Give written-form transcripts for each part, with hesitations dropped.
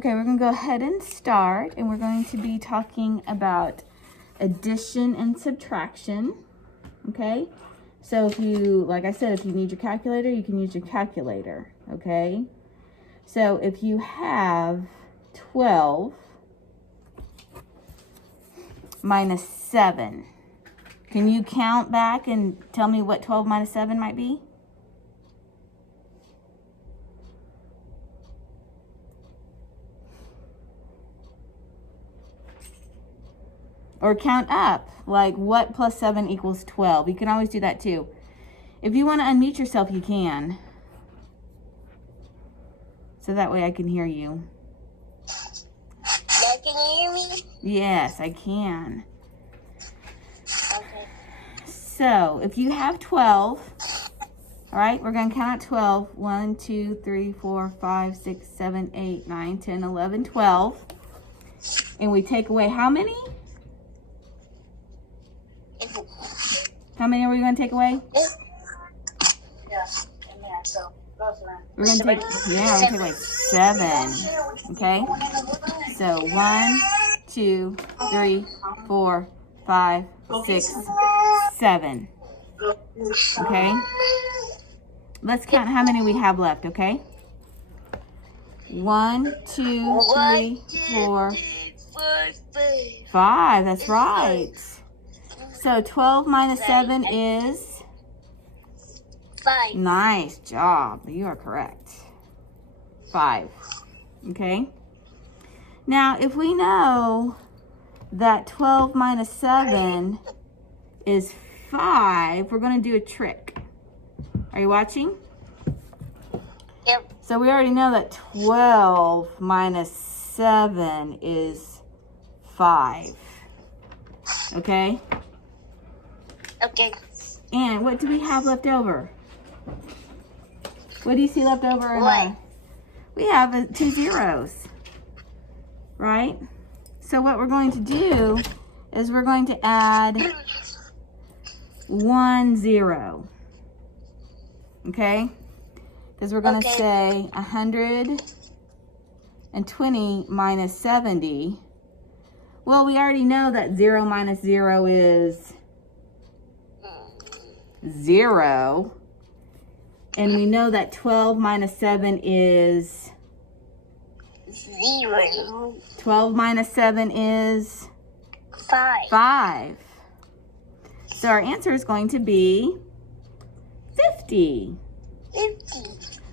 Okay, we're going to go ahead and start, and we're going to be talking about addition and subtraction, okay? So if you, like I said, if you need your calculator, you can use your calculator, okay? So if you have 12 minus 7, can you count back and tell me what 12 minus 7 might be? Or count up, like what plus 7 equals 12. You can always do that too. If you want to unmute yourself, you can. So that way I can hear you. Can you hear me? Yes, I can. Okay. So if you have 12, all right, we're going to count 12. 1, 2, 3, 4, 5, 6, 7, 8, 9, 10, 11, 12. And we take away how many? How many are we going to take away? Yeah, in there, so we're going to take, we're going to take away 7. Okay? So 1, 2, 3, 4, 5, 6, 7. Okay? Let's count how many we have left, okay? 1, 2, 3, 4, 5. That's right. So 12 minus 7 is? 5. Nice job. You are correct. 5. Okay? Now, if we know that 12 minus 7 is 5, we're going to do a trick. Are you watching? Yep. So we already know that 12 minus 7 is 5. Okay? Okay. And what do we have left over? What do you see left over? What? We have 2 zeros, right? So what we're going to do is we're going to add 1 0. Okay? Because we're going to say 120 minus 70. Well, we already know that 0 minus 0 is 0. And we know that 12 minus 7 is 0. 12 minus 7 is 5. 5. So our answer is going to be 50. 50.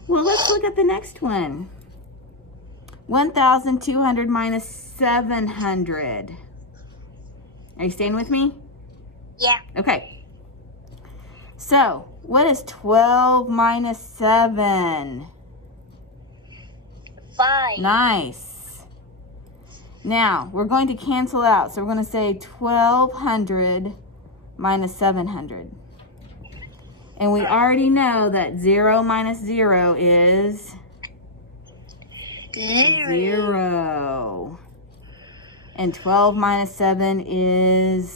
Well, let's look at the next one. 1,200 minus 700. Are you staying with me? Yeah. Okay. So, what is 12 minus 7? 5. Nice. Now, we're going to cancel out. So, we're going to say 1,200 minus 700. And we already know that 0 minus 0 is 0. And 12 minus 7 is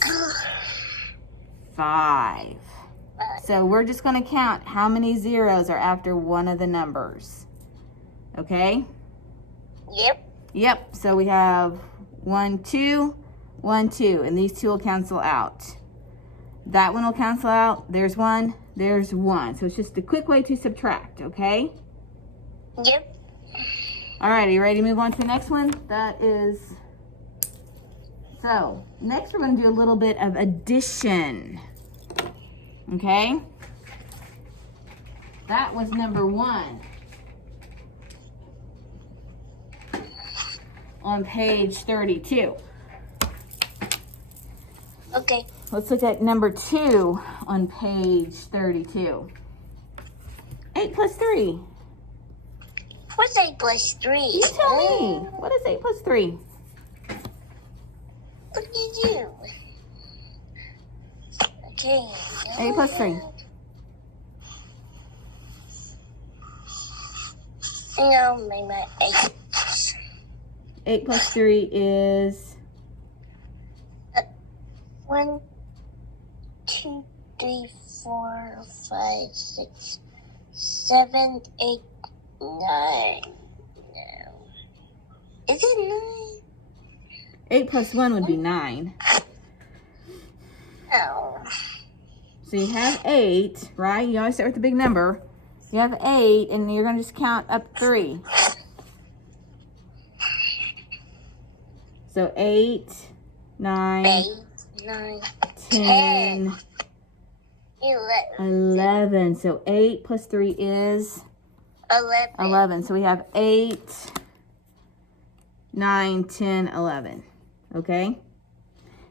5. So we're just going to count how many zeros are after one of the numbers. Okay? Yep. Yep. So we have 1, 2, 1, 2. And these two will cancel out. That one will cancel out. There's 1. There's 1. So it's just a quick way to subtract. Okay? Yep. All right. Are you ready to move on to the next one? That is... So, next we're going to do a little bit of addition. Okay? That was number 1. On page 32. Okay. Let's look at number 2 on page 32. 8 plus 3. What's 8 plus 3? You tell me. What is 8 plus 3? Look at you. Okay. 8 plus 3. No, maybe 8. 8 plus 3 is... 1, 2, 3, 4, 5, 6, 7, 8, 9. No. Is it 9? 8 plus 1 would be 9. Oh. So you have 8, right? You always start with the big number. You have 8, and you're going to just count up 3. So 8, 9, 8, 9, 10, 11. So 8 plus 3 is 11. 11. So we have 8, 9, 10, 11. Okay?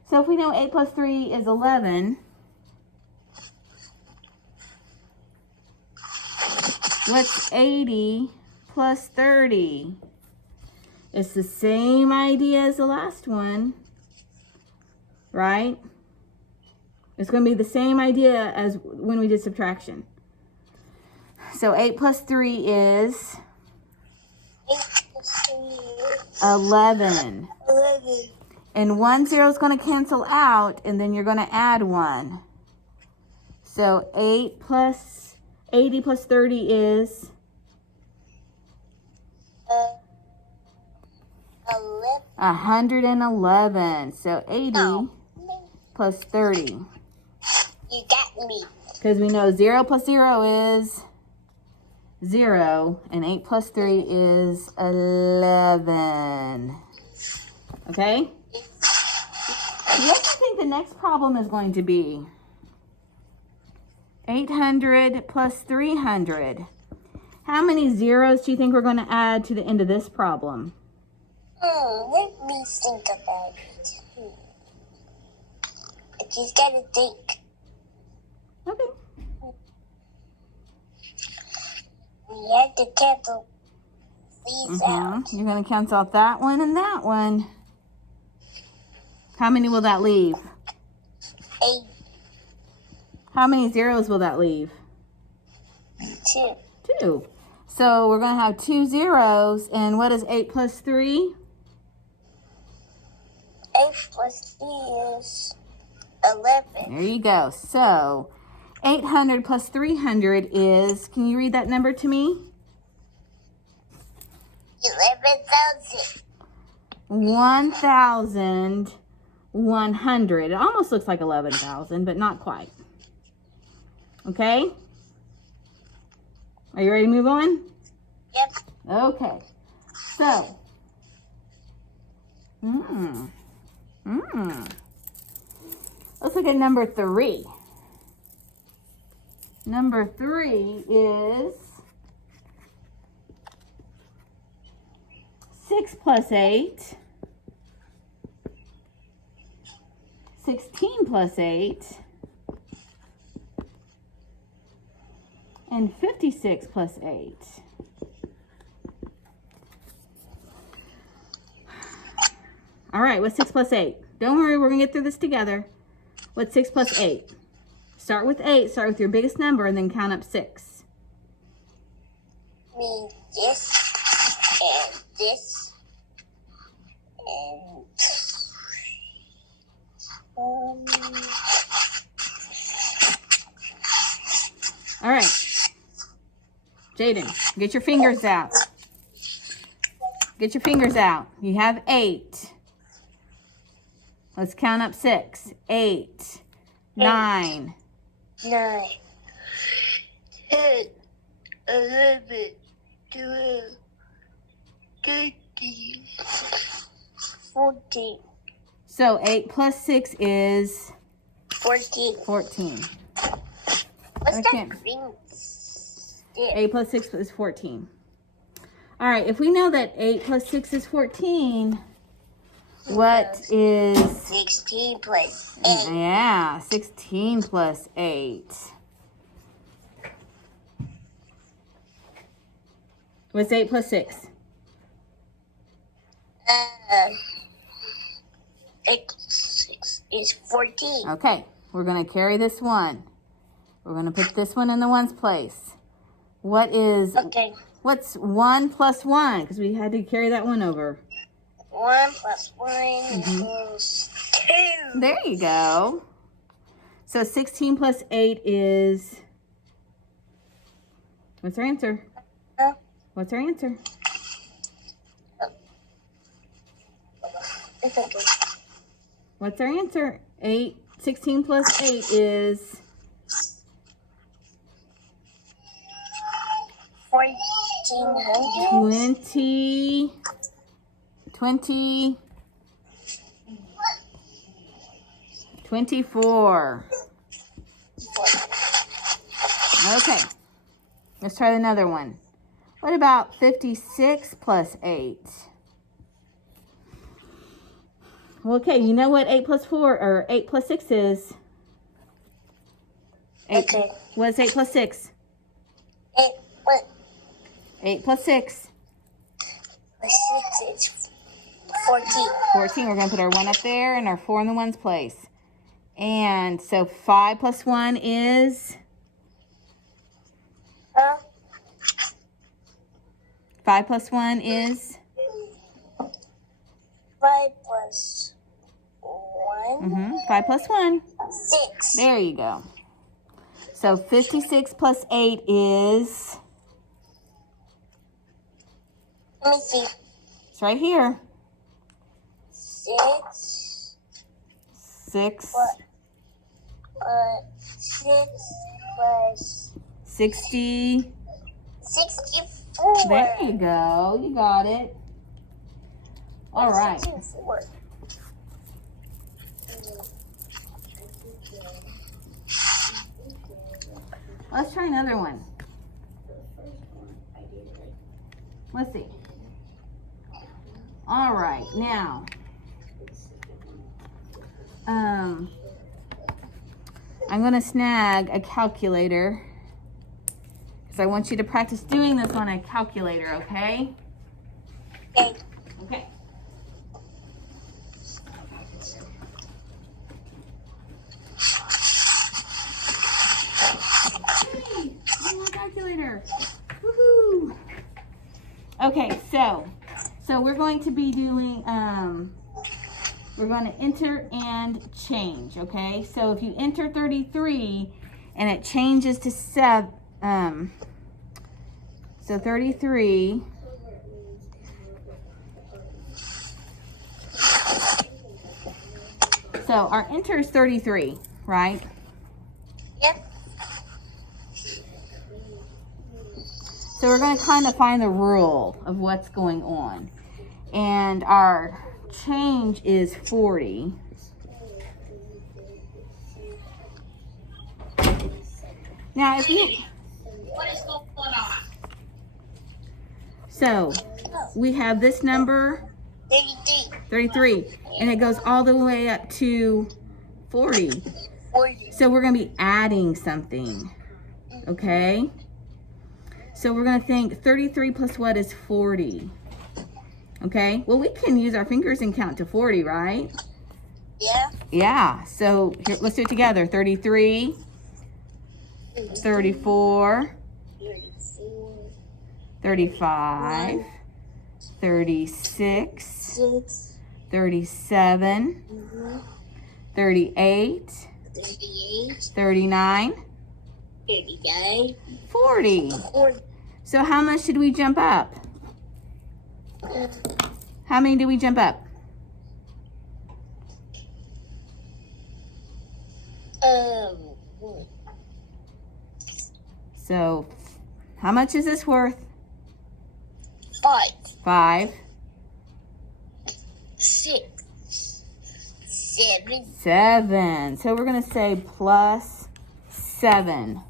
So if we know 8 plus 3 is 11, what's 80 plus 30? It's the same idea as the last one, right? It's going to be the same idea as when we did subtraction. So 8 plus 3 is 8 plus 3 is 11. 11. And 1 0 is going to cancel out, and then you're going to add 1. So 80 plus 30 is 11. 111. So 80 No. plus 30. You got me. Because we know 0 plus 0 is 0, and 8 plus 3 is 11. Okay? What do you think the next problem is going to be? 800 plus 300. How many zeros do you think we're going to add to the end of this problem? Let me think about it. I just gotta think. Okay. We have to cancel these out. You're going to cancel out that one and that one. How many will that leave? 8, How many zeros will that leave? 2. 2. So we're going to have 2 zeros. And what is 8 plus 3? 8 plus 3 is 11. There you go. So 800 plus 300 is, can you read that number to me? 11,000. 1,100. It almost looks like 11,000, but not quite. Okay? Are you ready to move on? Yep. Okay. So, let's look at number 3. Number 3 is 6 plus 8, 16 plus 8, and 56 plus 8. All right, what's 6 plus 8? Don't worry, we're going to get through this together. What's 6 plus 8? Start with 8, start with your biggest number, and then count up 6. Me this and this and All right. Jaden, get your fingers out. Get your fingers out. You have 8. Let's count up 6. 8, 9. 9, 10, 11, 12, 13, 14. So 8 plus 6 is 14. 14. What's I that can't- green stick? 8 plus 6 is 14. All right, if we know that 8 plus 6 is 14, what is... 16 plus 8. Yeah, 16 plus 8. What's 8 plus 6? 8 plus 6 is 14. Okay, we're going to carry this one. We're going to put this one in the ones place. What is... Okay. What's 1 plus 1? Because we had to carry that one over. 1 plus 1 equals 2. There you go. So 16 plus 8 is... What's our answer? Huh? What's our answer? It's okay. What's our answer? 16 plus 8 is 1400. 24. Okay, let's try another one. What about 56 plus 8? Well, okay, you know what 8 plus 4 or 8 plus 6 is? Okay. What's 8 plus 6? 8 8 plus 6. plus 6 is 14. 14. We're going to put our 1 up there and our 4 in the 1's place. And so 5 plus 1 is? 5 plus 1 is? 5 plus 1. 5 plus 1. 6. There you go. So 56 plus 8 is? Let me see. It's right here. 6. 6. 6 plus 60. 64. There you go. You got it. All right. 64. Let's try another one. Let's see. All right. Now, I'm going to snag a calculator because I want you to practice doing this on a calculator, okay? Okay. Okay. Yay! My calculator. Woohoo! Okay, so we're going to be doing we're going to enter and change, okay? So if you enter 33 and it changes to 7, so 33, so our enter is 33, right? Yep. So we're going to kind of find the rule of what's going on. And our change is 40. Now, if you... What is going on? So, we have this number, 33, and it goes all the way up to 40. 40. So we're going to be adding something, okay? So we're going to think 33 plus what is 40? Okay, well, we can use our fingers and count to 40, right? Yeah. Yeah, so here, let's do it together. 33, 34, 35, 36, 6. 37, 38, 38. 39, 39. 40. 40. So how much did we jump up? How many did we jump up? So how much is this worth? 5. 5. 6. 7. 7. So we're going to say plus 7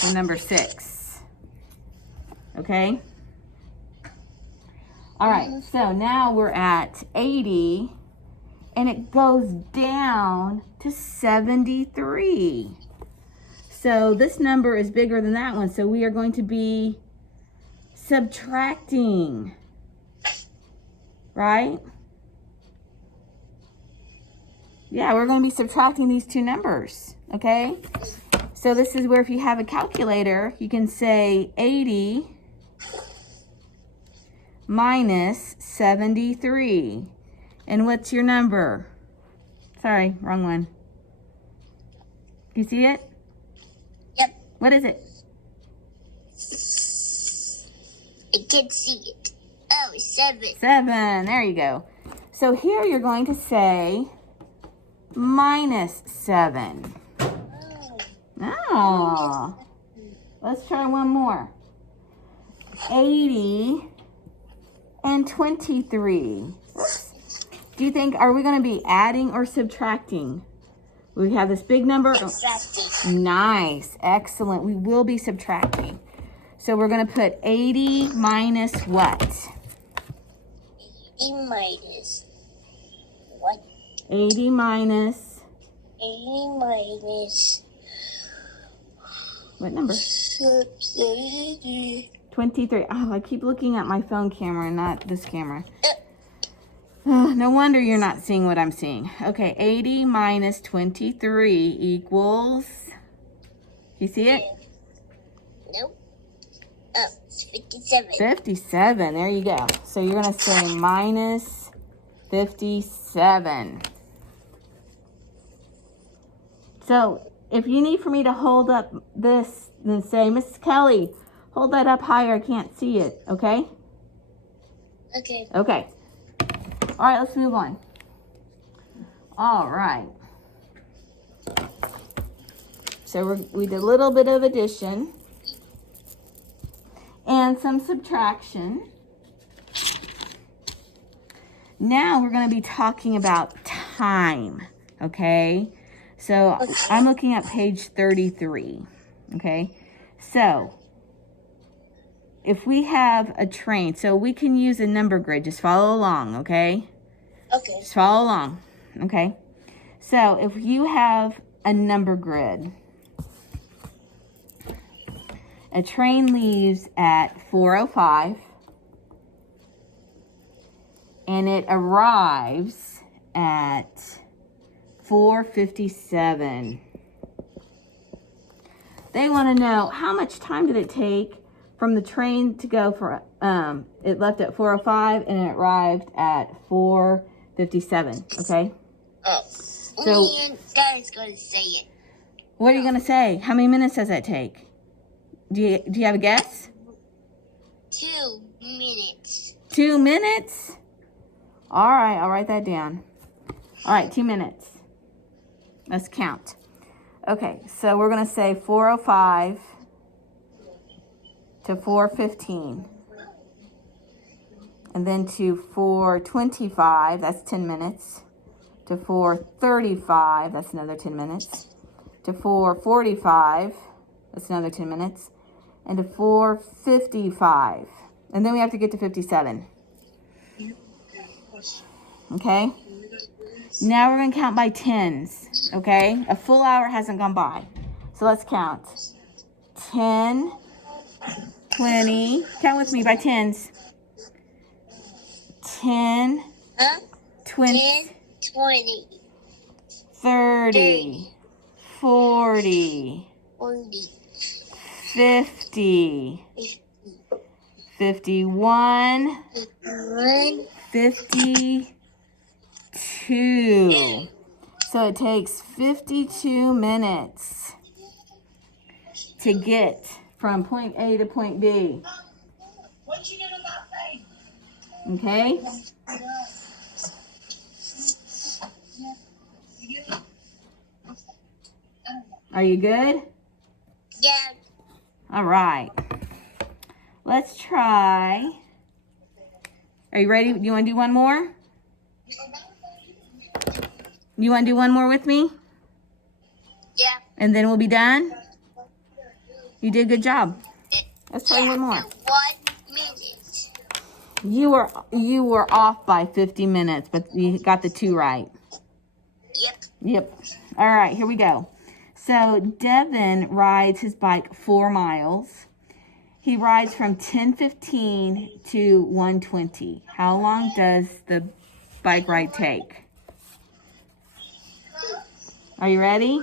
for number 6. Okay? All right, so now we're at 80, and it goes down to 73. So this number is bigger than that one, so we are going to be subtracting, right? Yeah, we're going to be subtracting these two numbers, okay? So this is where if you have a calculator, you can say 80 minus 73. And what's your number? Sorry, wrong one. You see it? Yep. What is it? I can see it. Oh, 7. 7. There you go. So here you're going to say minus 7. Oh. Let's try one more. 80 and 23. Do you think, are we going to be adding or subtracting? We have this big number. Subtracting. Nice. Excellent. We will be subtracting. So we're going to put 80 minus what? 80 minus what? 80 minus 80 minus what number? 73. 23. Oh, I keep looking at my phone camera and not this camera. Oh, no wonder you're not seeing what I'm seeing. Okay, 80 minus 23 equals... You see it? Nope. Oh, it's 57. 57. There you go. So you're going to say minus 57. So if you need for me to hold up this, then say, Miss Kelly, hold that up higher. I can't see it. Okay? Okay. Okay. All right, let's move on. All right. So we did a little bit of addition and some subtraction. Now we're going to be talking about time, okay? So I'm looking at page 33, okay? So if we have a train, so we can use a number grid. Just follow along, okay? Okay. Just follow along, okay? So if you have a number grid, a train leaves at 4:05 and it arrives at 4:57. They want to know how much time did it take from the train to go for, it left at 4:05 and it arrived at 4:57, okay? Oh. So, Me and Dad's going to say it. what are you going to say? How many minutes does that take? Do you have a guess? 2 minutes. 2 minutes? All right, I'll write that down. All right, 2 minutes. Let's count. Okay, so we're going to say 4:05 to 4:15. And then to 4:25, that's 10 minutes. To 4:35, that's another 10 minutes. To 4:45, that's another 10 minutes. And to 4:55. And then we have to get to 57. Okay? Now we're going to count by tens. Okay? A full hour hasn't gone by. So let's count. 10, 20. Count with me by tens. 10, Huh? 20, 10, 20, 30, 40, 40, 50, 51, 51, 52. So it takes 52 minutes to get from point A to point B. Okay? Are you good? yeah. All right. Let's try. Are you ready? Do you want to do one more? You want to do one more with me? Yeah. And then we'll be done? You did a good job. Let's try one more. 1 minute. You were off by 50 minutes, but you got the 2 right. Yep. Yep. All right, here we go. So Devin rides his bike 4 miles. He rides from 10:15 to 1:20. How long does the bike ride take? Are you ready?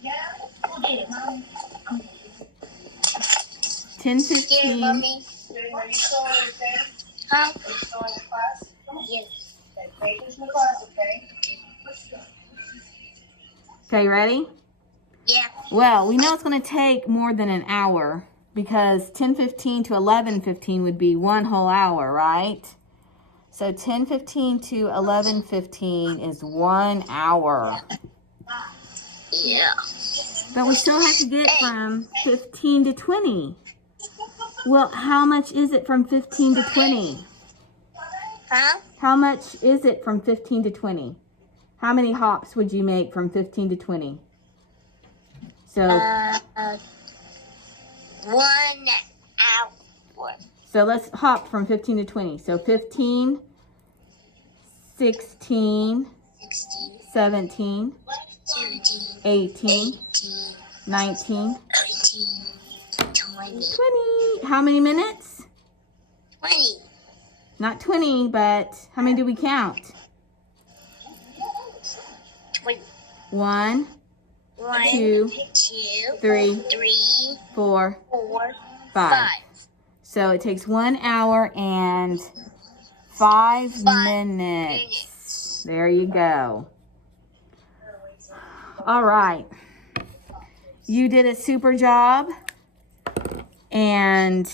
Yeah, 10:15. Mommy. Huh? Yes. Okay, ready? Yeah. Well, we know it's going to take more than an hour because 10:15 to 11:15 would be 1 whole hour, right? So 10:15 to 11:15 is 1 hour. Yeah. But we still have to get from 15 to 20. Well, how much is it from 15 to 20? Huh? How much is it from 15 to 20? How many hops would you make from 15 to 20? So 1 hour. So let's hop from 15 to 20. So 15, 16, 17, 18, 19, 20. How many minutes? 20. Not 20, but how many do we count? 20. 1, 1, 2, 3, 4, 4, 5. So it takes 1 hour and 5 minutes. There you go. All right. You did a super job. And